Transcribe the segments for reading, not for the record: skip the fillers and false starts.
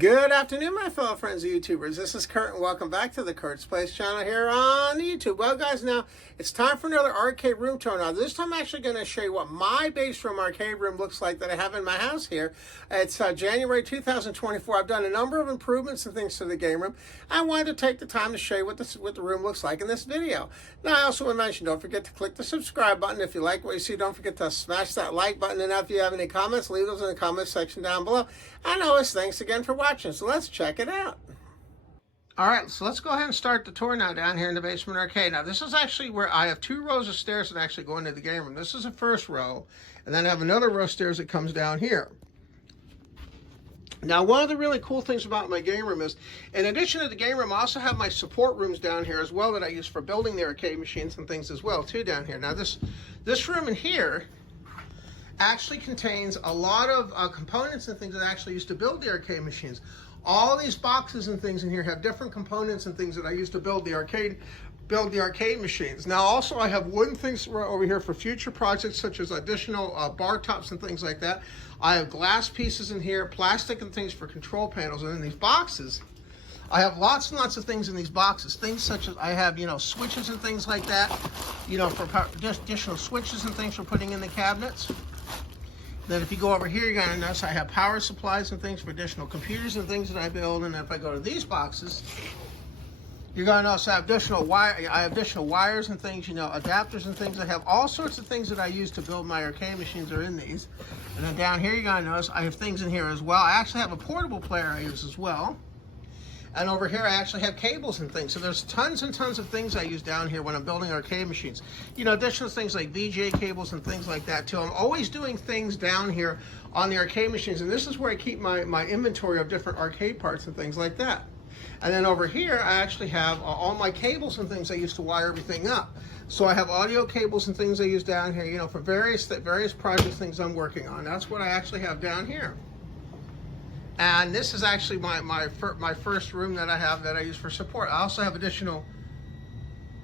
Good afternoon, my fellow friends of YouTubers. This is Kurt, and welcome back to the Kurt's Place channel here on YouTube. Well, guys, now it's time for another arcade room tour. Now, this time I'm actually going to show you what my base room arcade room looks like that I have in my house here. It's January 2024. I've done a number of improvements and things to the game room. I wanted to take the time to show you what the room looks like in this video. Now, I also want to mention, don't forget to click the subscribe button. If you like what you see, don't forget to smash that like button. And if you have any comments, leave those in the comments section down below. And always, thanks again for watching. So let's check it out. All right, so let's go ahead and start the tour now down here in the basement arcade. Now, this is actually where I have two rows of stairs that actually go into the game room. This is the first row, and then I have another row of stairs that comes down here. Now, one of the really cool things about my game room is, in addition to the game room, I also have my support rooms down here as well that I use for building the arcade machines and things as well, too, down here. Now, this room in here actually contains a lot of components and things that I actually used to build the arcade machines. All these boxes and things in here have different components and things that I used to build the arcade machines. Now, also, I have wooden things over here for future projects, such as additional bar tops and things like that. I have glass pieces in here, plastic and things for control panels. And in these boxes, I have lots and lots of things in these boxes. Things such as I have, switches and things like that, for just additional switches and things for putting in the cabinets. Then if you go over here, you're going to notice I have power supplies and things for additional computers and things that I build. And if I go to these boxes, you're going to notice I have additional wires and things, adapters and things. I have all sorts of things that I use to build my arcade machines are in these. And then down here, you're going to notice I have things in here as well. I actually have a portable player I use as well. And over here, I actually have cables and things. So there's tons and tons of things I use down here when I'm building arcade machines. Additional things like VJ cables and things like that, too. I'm always doing things down here on the arcade machines. And this is where I keep my inventory of different arcade parts and things like that. And then over here, I actually have all my cables and things I use to wire everything up. So I have audio cables and things I use down here, for various projects, things I'm working on. That's what I actually have down here. And this is actually my first room that I have that I use for support. I also have additional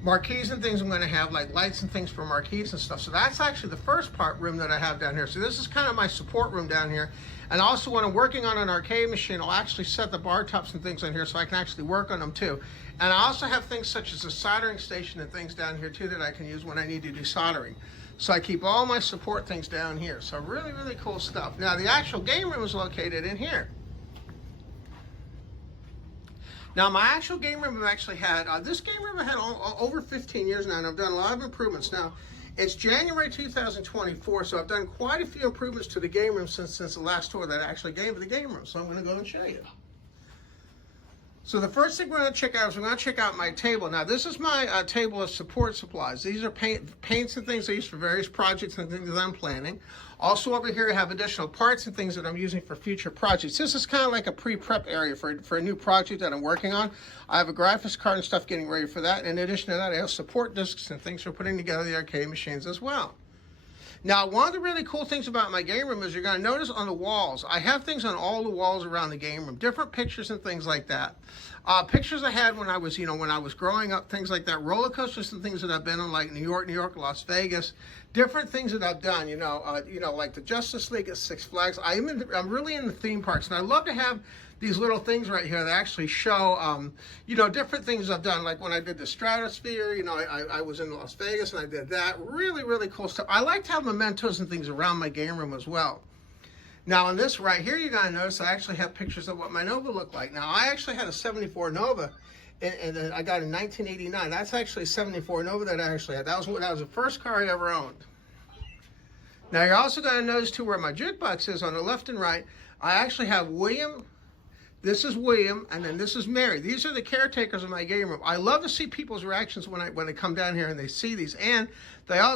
marquees and things I'm going to have, like lights and things for marquees and stuff. So that's actually the first room that I have down here. So this is kind of my support room down here. And also when I'm working on an arcade machine, I'll actually set the bar tops and things on here so I can actually work on them too. And I also have things such as a soldering station and things down here too that I can use when I need to do soldering. So I keep all my support things down here. So really, really cool stuff. Now the actual game room is located in here. Now, my actual game room I've actually had, this game room I had over 15 years now, and I've done a lot of improvements. Now, it's January 2024, so I've done quite a few improvements to the game room since the last tour that I actually gave to the game room. So I'm going to go and show you. So the first thing we're going to check out is we're going to check out my table. Now, this is my table of support supplies. These are paints and things I use for various projects and things that I'm planning. Also over here, I have additional parts and things that I'm using for future projects. This is kind of like a pre-prep area for a new project that I'm working on. I have a graphics card and stuff getting ready for that. In addition to that, I have support discs and things for putting together the arcade machines as well. Now, one of the really cool things about my game room is you're going to notice on the walls, I have things on all the walls around the game room, different pictures and things like that. Pictures I had when I was, when I was growing up, things like that, roller coasters and things that I've been on, like New York, Las Vegas, different things that I've done, like the Justice League at Six Flags. I'm really into theme parks, and I love to have these little things right here that actually show, different things I've done. Like when I did the Stratosphere, I was in Las Vegas and I did that. Really, really cool stuff. I like to have mementos and things around my game room as well. Now, on this right here, you're going to notice I actually have pictures of what my Nova looked like. Now, I actually had a 74 Nova, and I got in 1989. That's actually a 74 Nova that I actually had. That was the first car I ever owned. Now, you're also going to notice, too, where my jukebox is on the left and right. I actually have William. This is William, and then this is Mary. These are the caretakers of my game room. I love to see people's reactions when they come down here and they see these. And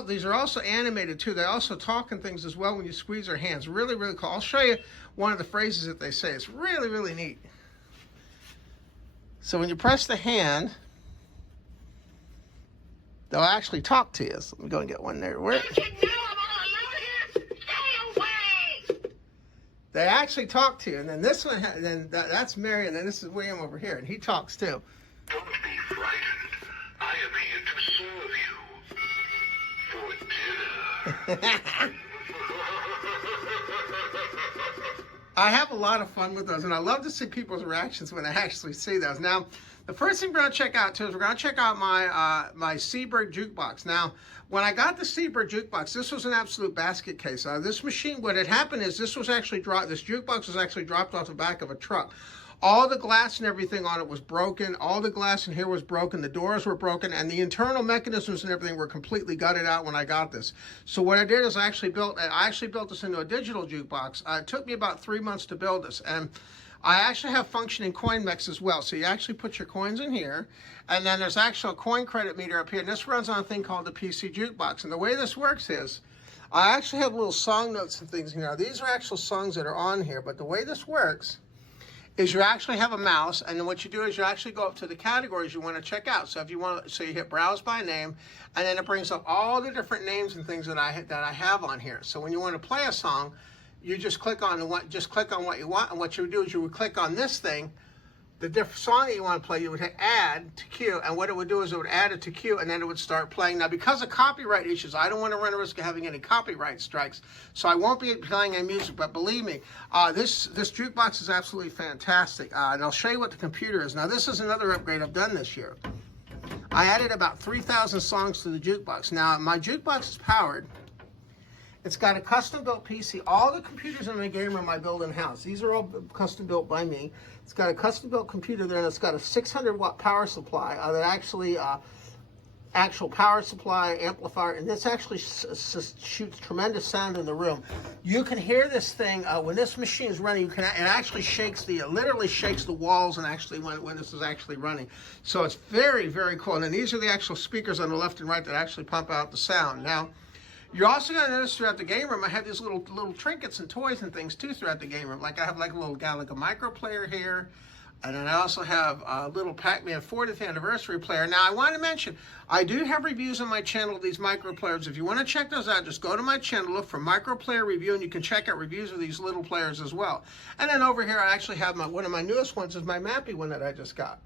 these are also animated, too. They also talk and things as well when you squeeze their hands. Really, really cool. I'll show you one of the phrases that they say. It's really, really neat. So when you press the hand, they'll actually talk to you. So let me go and get one there. Where? They actually talk to you, and then this one, that's Mary, and then this is William over here, and he talks too. Don't be frightened. I am here to serve you for dinner. I have a lot of fun with those, and I love to see people's reactions when they actually see those. Now, the first thing we're going to check out too is we're going to check out my Seeburg jukebox. Now, when I got the Seeburg jukebox, this was an absolute basket case. This machine, what had happened is this jukebox was actually dropped off the back of a truck. All the glass and everything on it was broken. All the glass in here was broken. The doors were broken, and the internal mechanisms and everything were completely gutted out when I got this. So what I did is I actually built this into a digital jukebox. It took me about 3 months to build this, and I actually have functioning coin mechs as well. So you actually put your coins in here, and then there's actually a coin credit meter up here, and this runs on a thing called the PC jukebox. And the way this works is I actually have little song notes and things here. Now, these are actual songs that are on here, but the way this works is you actually have a mouse, and then what you do is you actually go up to the categories you want to check out. So if you want, so you hit browse by name, and then it brings up all the different names and things that I have on here. So when you want to play a song, you just click on what you want, and what you would do is you would click on this thing, the different song that you want to play, you would hit add to queue, and what it would do is it would add it to queue, and then it would start playing. Now, because of copyright issues, I don't want to run a risk of having any copyright strikes, so I won't be playing any music, but believe me, this jukebox is absolutely fantastic, and I'll show you what the computer is. Now, this is another upgrade I've done this year. I added about 3,000 songs to the jukebox. Now, my jukebox is powered. It's got a custom-built PC. All the computers in my game room I build in-house. These are all custom-built by me. It's got a custom-built computer there, and it's got a 600-watt power supply that actually, actual power supply, amplifier, and this actually shoots tremendous sound in the room. You can hear this thing, when this machine is running, it actually shakes literally shakes the walls, and actually when this is actually running. So it's very, very cool. And then these are the actual speakers on the left and right that actually pump out the sound. Now, you're also going to notice throughout the game room, I have these little trinkets and toys and things too throughout the game room. Like I have like a little guy, like a micro player here. And then I also have a little Pac-Man 40th anniversary player. Now I want to mention, I do have reviews on my channel of these micro players. If you want to check those out, just go to my channel, look for micro player review, and you can check out reviews of these little players as well. And then over here, I actually have one of my newest ones is my Mappy one that I just got.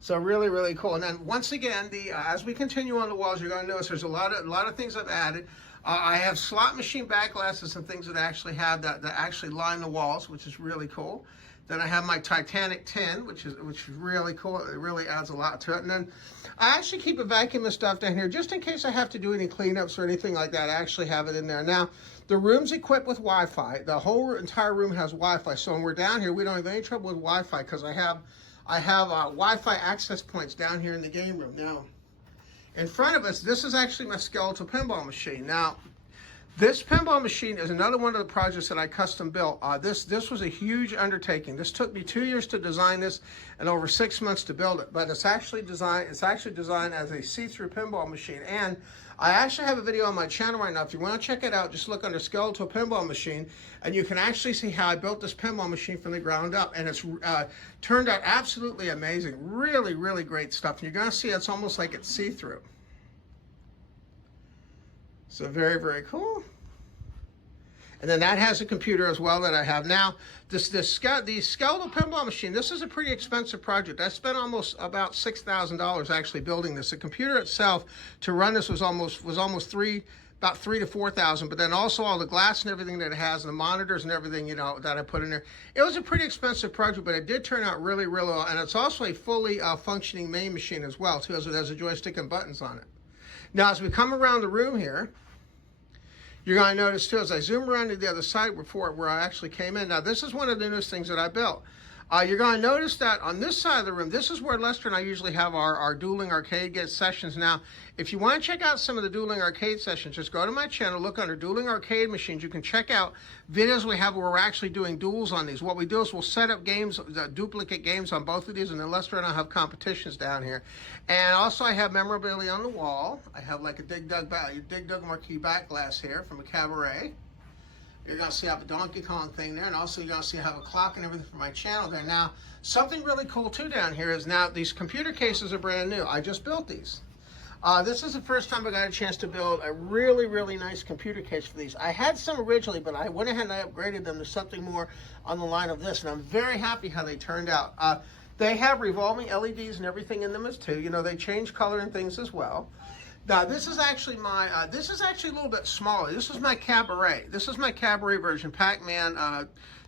So really, really cool. And then once again, as we continue on the walls, you're going to notice there's a lot of things I've added. I have slot machine back glasses and things that I actually have that actually line the walls, which is really cool. Then I have my Titanic tin, which is really cool. It really adds a lot to it. And then I actually keep a vacuum of stuff down here just in case I have to do any cleanups or anything like that. I actually have it in there. Now, the room's equipped with Wi-Fi. The whole entire room has Wi-Fi. So when we're down here, we don't have any trouble with Wi-Fi because I have Wi-Fi access points down here in the game room. Now, in front of us, this is actually my Skeletal pinball machine. Now, this pinball machine is another one of the projects that I custom built. This was a huge undertaking. This took me 2 years to design this and over 6 months to build it. But it's actually designed as a see-through pinball machine. And I actually have a video on my channel right now. If you want to check it out, just look under Skeletal pinball machine, and you can actually see how I built this pinball machine from the ground up. And it's turned out absolutely amazing. Really, really great stuff. And you're going to see it's almost like it's see-through. So very, very cool. And then that has a computer as well that I have. Now, the Skeletal pinball machine, this is a pretty expensive project. I spent almost about $6,000 actually building this. The computer itself to run this was almost about $3,000 to $4,000, but then also all the glass and everything that it has, and the monitors and everything, that I put in there. It was a pretty expensive project, but it did turn out really, really well. And it's also a fully functioning main machine as well, too, as it has a joystick and buttons on it. Now, as we come around the room here, you're going to notice, too, as I zoom around to the other side where I actually came in. Now, this is one of the newest things that I built. You're going to notice that on this side of the room, this is where Lester and I usually have our Dueling arcade sessions. Now, if you want to check out some of the Dueling arcade sessions, just go to my channel, look under Dueling arcade machines. You can check out videos we have where we're actually doing duels on these. What we do is we'll set up games, duplicate games on both of these, and then Lester and I have competitions down here. And also I have memorabilia on the wall. I have like a Dig Dug marquee back glass here from a cabaret. You're going to see I have a Donkey Kong thing there, and also you're going to see I have a clock and everything for my channel there. Now, something really cool, too, down here is now these computer cases are brand new. I just built these. This is the first time I got a chance to build a really, really nice computer case for these. I had some originally, but I went ahead and I upgraded them to something more on the line of this, and I'm very happy how they turned out. They have revolving LEDs and everything in them as too. They change color and things as well. Now this is actually my, this is actually a little bit smaller. This is my Cabaret. This is my Cabaret version, Pac-Man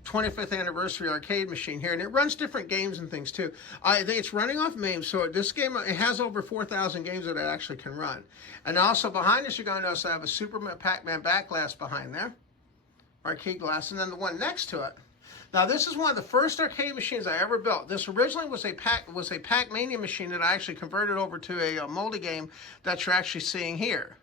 25th anniversary arcade machine here, and it runs different games and things too. I think it's running off MAME, so this game, it has over 4,000 games that it actually can run. And also behind this, you're going to notice I have a Super Pac-Man back glass behind there, arcade glass, and then the one next to it. Now this is one of the first arcade machines I ever built. This originally was a Pac-Mania machine that I actually converted over to a multi game that you're actually seeing here.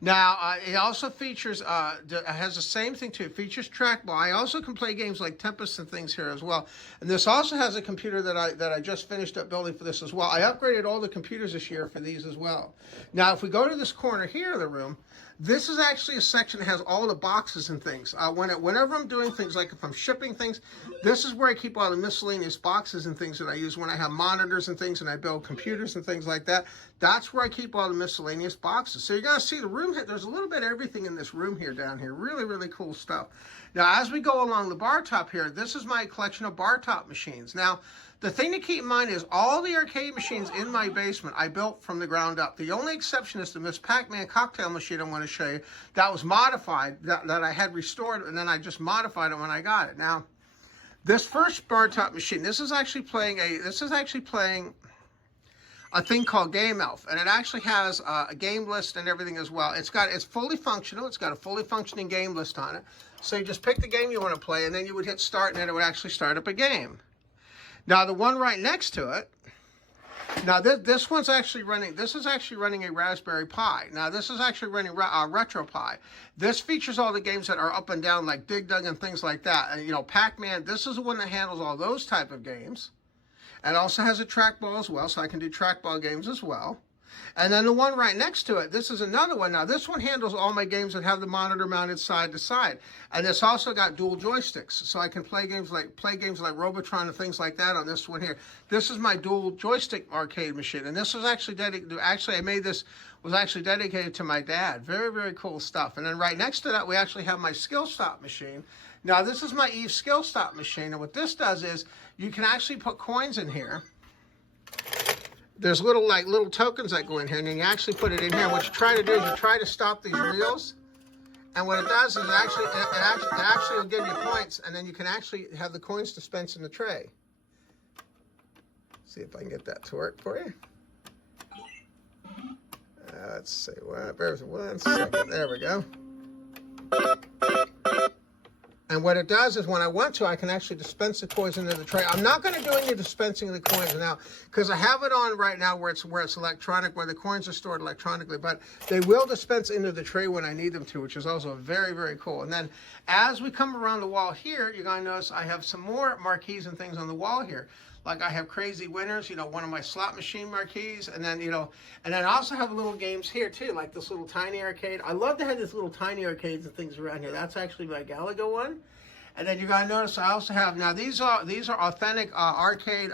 Now, it also features, has the same thing too. It features trackball. I also can play games like Tempest and things here as well. And this also has a computer that I just finished up building for this as well. I upgraded all the computers this year for these as well. Now, if we go to this corner here of the room, this is actually a section that has all the boxes and things. Whenever I'm doing things, like if I'm shipping things, this is where I keep all the miscellaneous boxes and things that I use when I have monitors and things and I build computers and things like that. That's where I keep all the miscellaneous boxes. So you're going to see the room here. There's a little bit of everything in this room here down here. Really, really cool stuff. Now, as we go along the bar top here, this is my collection of bar top machines. Now, the thing to keep in mind is all the arcade machines in my basement I built from the ground up. The only exception is the Miss Pac-Man cocktail machine I want to show you. That was modified, that I had restored, and then I just modified it when I got it. Now, this first bar top machine, this is actually playing a thing called Game Elf, and it actually has a game list and everything as well. It's fully functional. It's got a fully functioning game list on it. So you just pick the game you want to play, and then you would hit start, and then it would actually start up a game. Now the one right next to it, now this one's actually running. This is actually running a Raspberry Pi. Now this is actually running Retro Pi. This features all the games that are up and down, like Dig Dug and things like that. And you know, Pac-Man. This is the one that handles all those type of games. And also has a trackball as well, so I can do trackball games as well. And then the one right next to it, this is another one. Now this one handles all my games that have the monitor mounted side to side. And it's also got dual joysticks, so I can play games like Robotron and things like that on this one here. This is my dual joystick arcade machine, and this was actually dedicated. Actually, I made this was actually dedicated to my dad. Very, very cool stuff. And then right next to that, we actually have my Skill Stop machine. Now this is my Eve Skill Stop machine, and what this does is you can actually put coins in here. There's little tokens that go in here, and then you actually put it in here. What you try to do is you try to stop these reels, and what it does is it actually will give you points, and then you can actually have the coins dispense in the tray. See if I can get that to work for you. Let's see. Bear with me 1 second. There we go. And what it does is when I want to, I can actually dispense the coins into the tray. I'm not going to do any dispensing of the coins now because I have it on right now where it's electronic, where the coins are stored electronically. But they will dispense into the tray when I need them to, which is also very, very cool. And then as we come around the wall here, you're going to notice I have some more marquees and things on the wall here. Like I have Crazy Winners, you know, one of my slot machine marquees, and then, you know, and then I also have little games here too, like this little tiny arcade. I love to have these little tiny arcades and things around here. That's actually my Galaga one. And then you're gonna notice I also have, now these are authentic arcade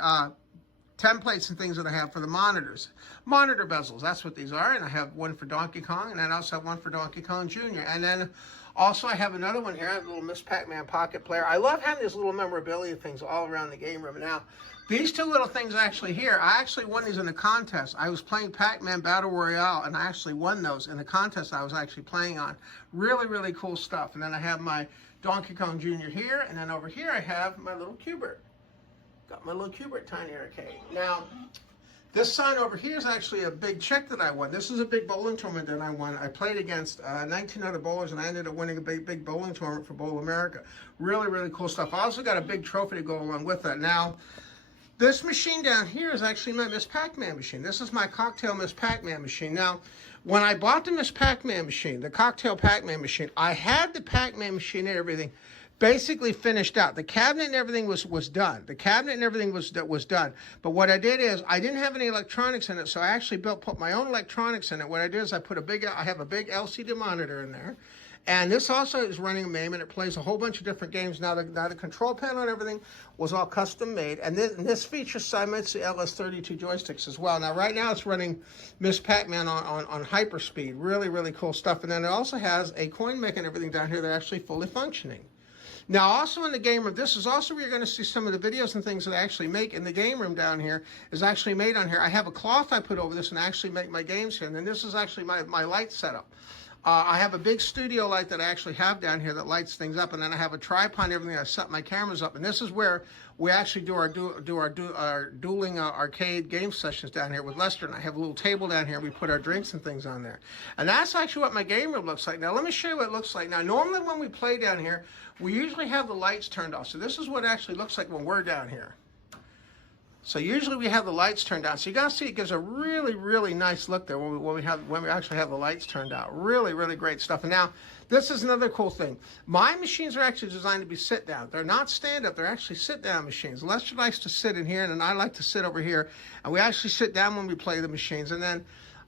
templates and things that I have for the monitors. Monitor bezels, that's what these are. And I have one for Donkey Kong, and then I also have one for Donkey Kong Jr. And then also I have another one here, I have a little Miss Pac-Man pocket player. I love having these little memorabilia things all around the game room. Now, these two little things actually here, I actually won these in a contest. I was playing Pac-Man Battle Royale, and I actually won those in a contest I was actually playing on. Really, really cool stuff. And then I have my Donkey Kong Jr. here, and then over here I have my little Q*bert. Got my little Q*bert tiny arcade. Now, this sign over here is actually a big check that I won. This is a big bowling tournament that I won. I played against 19 other bowlers, and I ended up winning a big bowling tournament for Bowl America. Really, really cool stuff. I also got a big trophy to go along with that. Now, this machine down here is actually my Miss Pac-Man machine. This is my cocktail Miss Pac-Man machine. Now, when I bought the Miss Pac-Man machine, the cocktail Pac-Man machine, I had the Pac-Man machine and everything basically finished out. The cabinet and everything was done. The cabinet and everything was done. But what I did is I didn't have any electronics in it, so I actually put my own electronics in it. What I did is I have a big LCD monitor in there. And this also is running a MAME, and it plays a whole bunch of different games. Now the control panel and everything was all custom made. And this features Simetsu LS32 joysticks as well. Now right now it's running Miss Pac-Man on hyperspeed. Really, really cool stuff. And then it also has a coin mech and everything down here that are actually fully functioning. Now, also in the game room, this is also where you're going to see some of the videos and things that I actually make in the game room down here is actually made on here. I have a cloth I put over this and I actually make my games here. And then this is actually my light setup. I have a big studio light that I actually have down here that lights things up, and then I have a tripod and everything. I set my cameras up, and this is where we actually do our dueling arcade game sessions down here with Lester. And I have a little table down here. We put our drinks and things on there, and that's actually what my game room looks like. Now let me show you what it looks like. Now normally when we play down here, we usually have the lights turned off. So this is what it actually looks like when we're down here. So usually we have the lights turned down. So you gotta see, it gives a really, really nice look there when we actually have the lights turned out. Really, really great stuff. And now, this is another cool thing. My machines are actually designed to be sit down. They're not stand up, they're actually sit down machines. Lester likes to sit in here and I like to sit over here. And we actually sit down when we play the machines. And then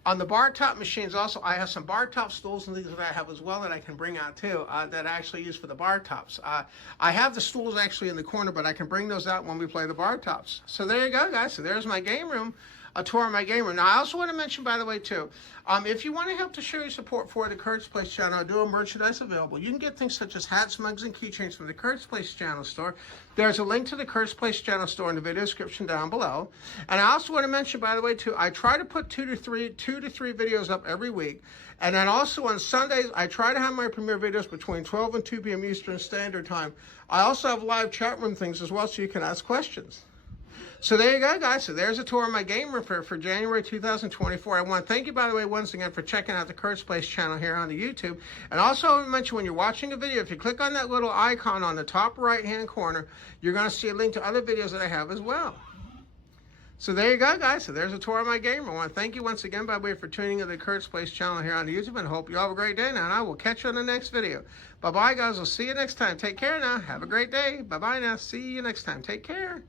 on the bar top machines also, I have some bar top stools and things that I have as well that I can bring out too, that I actually use for the bar tops. I have the stools actually in the corner, but I can bring those out when we play the bar tops. So there you go, guys. So there's my game room, a tour of my game room. Now, I also want to mention, by the way, too, if you want to help to show your support for the Kurt's Place channel, I do have merchandise available. You can get things such as hats, mugs, and keychains from the Kurt's Place channel store. There's a link to the Kurt's Place channel store in the video description down below. And I also want to mention, by the way, too, I try to put two to three videos up every week. And then also on Sundays, I try to have my premiere videos between 12 and 2 p.m. Eastern Standard Time. I also have live chat room things as well, so you can ask questions. So there you go, guys. So there's a tour of my game room for January 2024. I want to thank you, by the way, once again for checking out the Kurt's Place channel here on the YouTube. And also, I want to mention, when you're watching a video, if you click on that little icon on the top right-hand corner, you're going to see a link to other videos that I have as well. So there you go, guys. So there's a tour of my game room. I want to thank you once again, by the way, for tuning in to the Kurt's Place channel here on the YouTube, and hope you all have a great day now, and I will catch you on the next video. Bye-bye, guys. We'll see you next time. Take care now. Have a great day. Bye-bye now. See you next time. Take care.